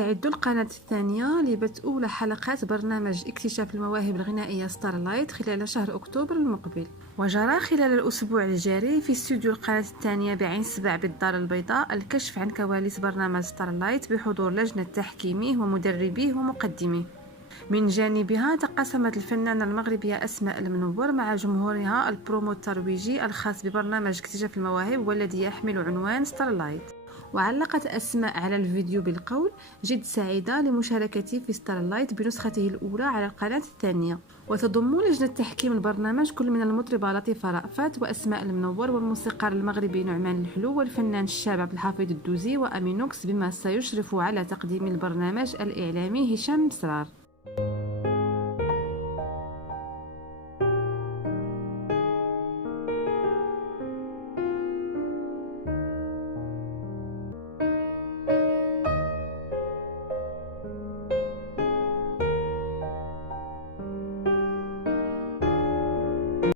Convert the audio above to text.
استعدوا القناة الثانية لبث أولى حلقات برنامج اكتشاف المواهب الغنائية ستارلايت خلال شهر أكتوبر المقبل. وجرى خلال الأسبوع الجاري في استوديو القناة الثانية بعين سبع بالدار البيضاء الكشف عن كواليس برنامج ستارلايت بحضور لجنة تحكيميه ومدربيه ومقدميه. من جانبها تقاسمت الفنانة المغربية أسماء المنور مع جمهورها البرومو الترويجي الخاص ببرنامج اكتشاف المواهب والذي يحمل عنوان ستارلايت. وعلقت أسماء على الفيديو بالقول: جد سعيدة لمشاركتي في ستارلايت بنسخته الأولى على القناة الثانية. وتضم لجنة تحكيم البرنامج كل من المطربة لطيفة رأفت وأسماء المنور والموسيقار المغربي نعمان الحلو والفنان الشاب عبد الحفيظ الدوزي وأمينوكس، بما سيشرف على تقديم البرنامج الإعلامي هشام مسرار.